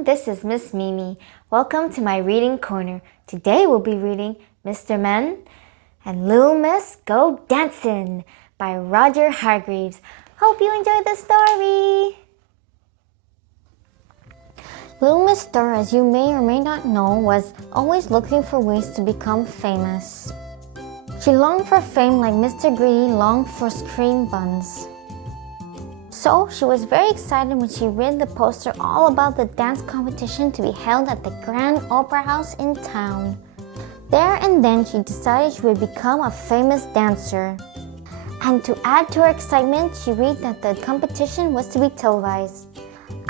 everyone, this is Miss Mimi. Welcome to my reading corner. Today we'll be reading Mr. Men and Little Miss Go Dancin' by Roger Hargreaves. Hope you enjoyed the story! Little Miss Star, as you may or may not know, was always looking for ways to become famous. She longed for fame like Mr. Greedy longed for cream buns. So she was very excited when she read the poster all about the dance competition to be held at the Grand Opera House in town. There and then she decided she would become a famous dancer. And to add to her excitement, she read that the competition was to be televised.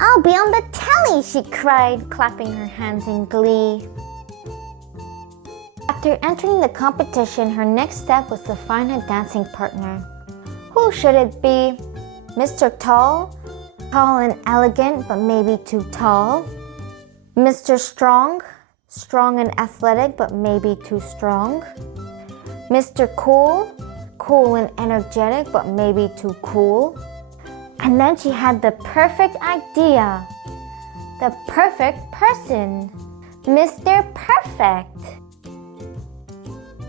"I'll be on the telly!" she cried, clapping her hands in glee. After entering the competition, her next step was to find a dancing partner. Who should it be? Mr. Tall and elegant but maybe too tall. Mr. Strong and athletic but maybe too strong. Mr. Cool and energetic but maybe too cool. And then she had the perfect idea. The perfect person. Mr. Perfect.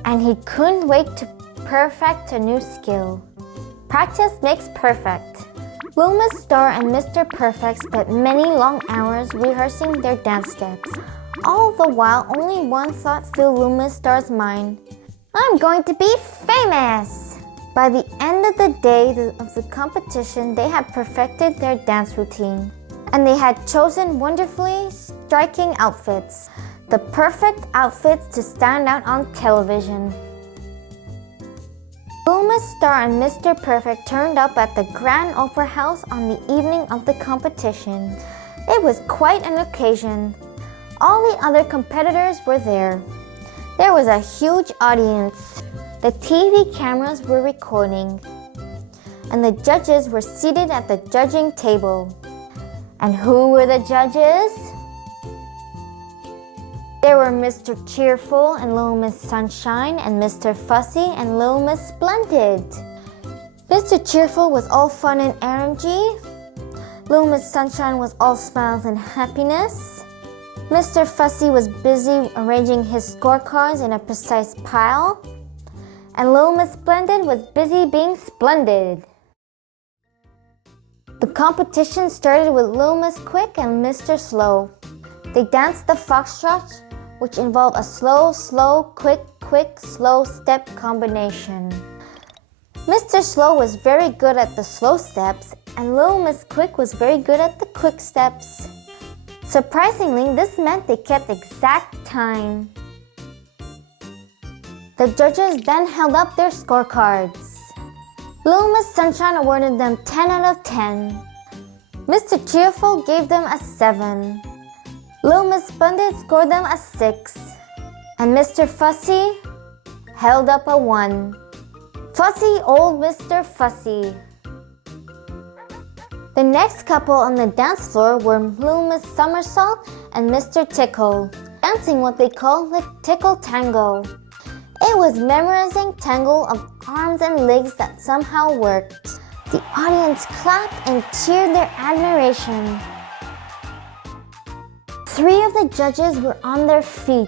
And he couldn't wait to perfect a new skill. Practice makes perfect. Little Miss Star and Mr. Perfect spent many long hours rehearsing their dance steps. All the while, only one thought filled Little Miss Star's mind. "I'm going to be famous!" By the end of the day of the competition, they had perfected their dance routine. And they had chosen wonderfully striking outfits. The perfect outfits to stand out on television. Little Miss Star and Mr. Perfect turned up at the Grand Opera House on the evening of the competition. It was quite an occasion. All the other competitors were there. There was a huge audience. The TV cameras were recording. And the judges were seated at the judging table. And who were the judges? There were Mr. Cheerful and Little Miss Sunshine and Mr. Fussy and Little Miss Splendid. Mr. Cheerful was all fun and energy. Little Miss Sunshine was all smiles and happiness. Mr. Fussy was busy arranging his scorecards in a precise pile. And Little Miss Splendid was busy being splendid. The competition started with Little Miss Quick and Mr. Slow. They danced the foxtrot, which involved a slow, quick, slow step combination. Mr. Slow was very good at the slow steps, and Little Miss Quick was very good at the quick steps. Surprisingly, this meant they kept exact time. The judges then held up their scorecards. Little Miss Sunshine awarded them 10 out of 10. Mr. Cheerful gave them a 7. Little Miss Splendid scored them a 6. And Mr. Fussy held up a 1. Fussy old Mr. Fussy. The next couple on the dance floor were Little Miss Somersault and Mr. Tickle, dancing what they called the Tickle Tango. It was memorizing tango of arms and legs that somehow worked. The audience clapped and cheered their admiration. 3 of the judges were on their feet.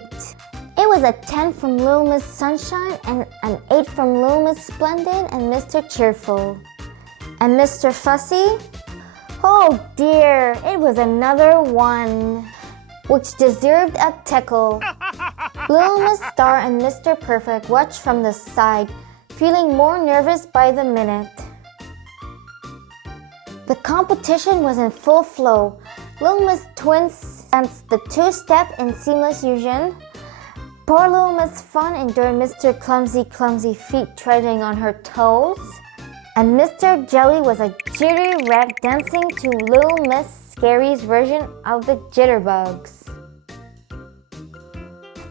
It was a 10 from Little Miss Sunshine and an 8 from Little Miss Splendid and Mr. Cheerful. And Mr. Fussy? Oh dear, it was another 1, which deserved a tickle. Little Miss Star and Mr. Perfect watched from the side, feeling more nervous by the minute. The competition was in full flow. Little Miss Twins danced the 2-step in seamless fusion. Poor Little Miss Fun endured Mr. Clumsy feet treading on her toes. And Mr. Jelly was a jittery wreck dancing to Little Miss Scary's version of the jitterbugs.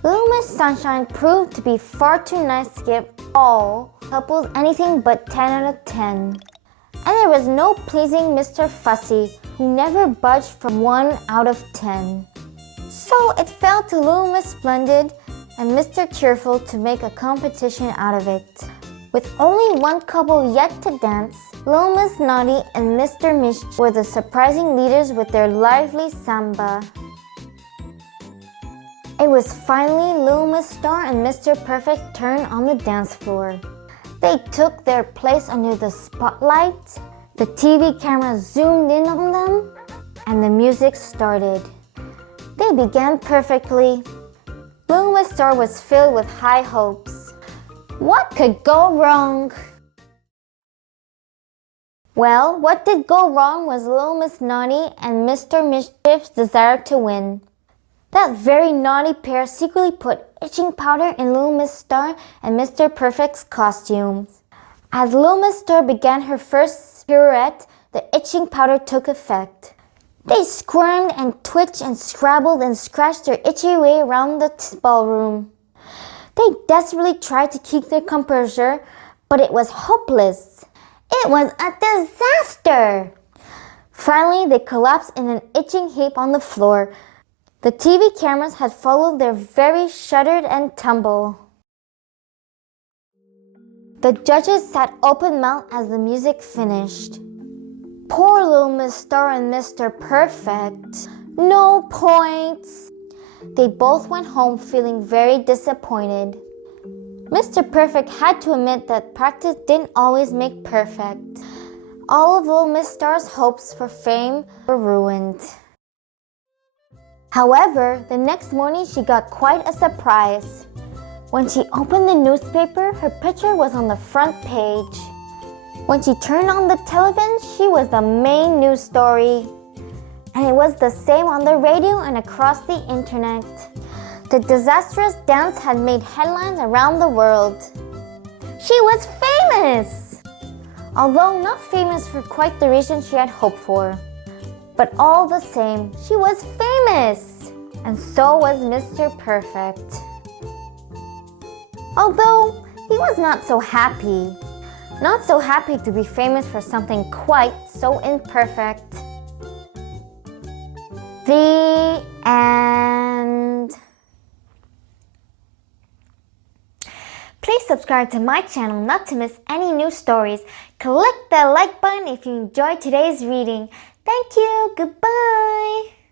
Little Miss Sunshine proved to be far too nice to give all couples anything but 10 out of 10. And there was no pleasing Mr. Fussy, who never budged from 1 out of 10. So it fell to Little Miss Splendid and Mr. Cheerful to make a competition out of it. With only one couple yet to dance, Little Miss Naughty and Mr. Mischief were the surprising leaders with their lively samba. It was finally Little Miss Star and Mr. Perfect turn on the dance floor. They took their place under the spotlight. The TV camera zoomed in on them, and the music started. They began perfectly. Little Miss Star was filled with high hopes. What could go wrong? Well, what did go wrong was Little Miss Naughty and Mr. Mischief's desire to win. That very naughty pair secretly put itching powder in Little Miss Star and Mr. Perfect's costumes. As Little Miss Star began her first pirouette, the itching powder took effect. They squirmed and twitched and scrabbled and scratched their itchy way around the ballroom. They desperately tried to keep their composure, but it was hopeless. It was a disaster! Finally, they collapsed in an itching heap on the floor. The TV cameras had followed their very shuddered and tumble. The judges sat open-mouthed as the music finished. Poor Little Miss Star and Mr. Perfect. No points. They both went home feeling very disappointed. Mr. Perfect had to admit that practice didn't always make perfect. All of Little Miss Star's hopes for fame were ruined. However, the next morning she got quite a surprise. When she opened the newspaper, her picture was on the front page. When she turned on the television, she was the main news story. And it was the same on the radio and across the internet. The disastrous dance had made headlines around the world. She was famous! Although not famous for quite the reason she had hoped for. But all the same, she was famous! And so was Mr. Perfect. Although he was not so happy. Not so happy to be famous for something quite so imperfect. The end. Please subscribe to my channel not to miss any new stories. Click the like button if you enjoyed today's reading. Thank you. Goodbye.